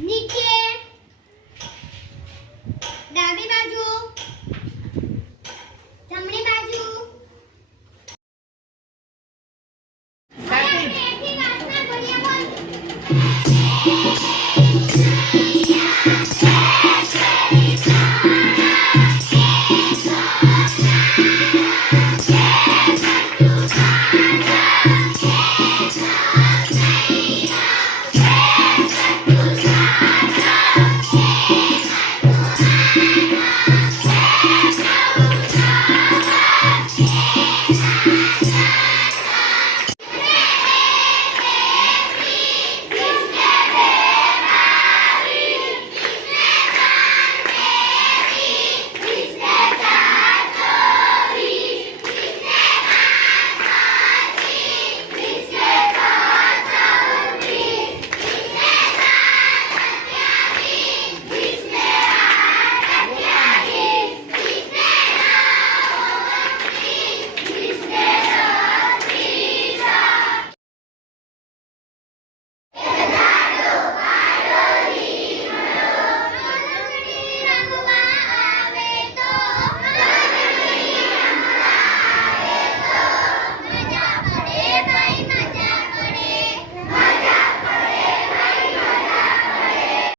Nikki.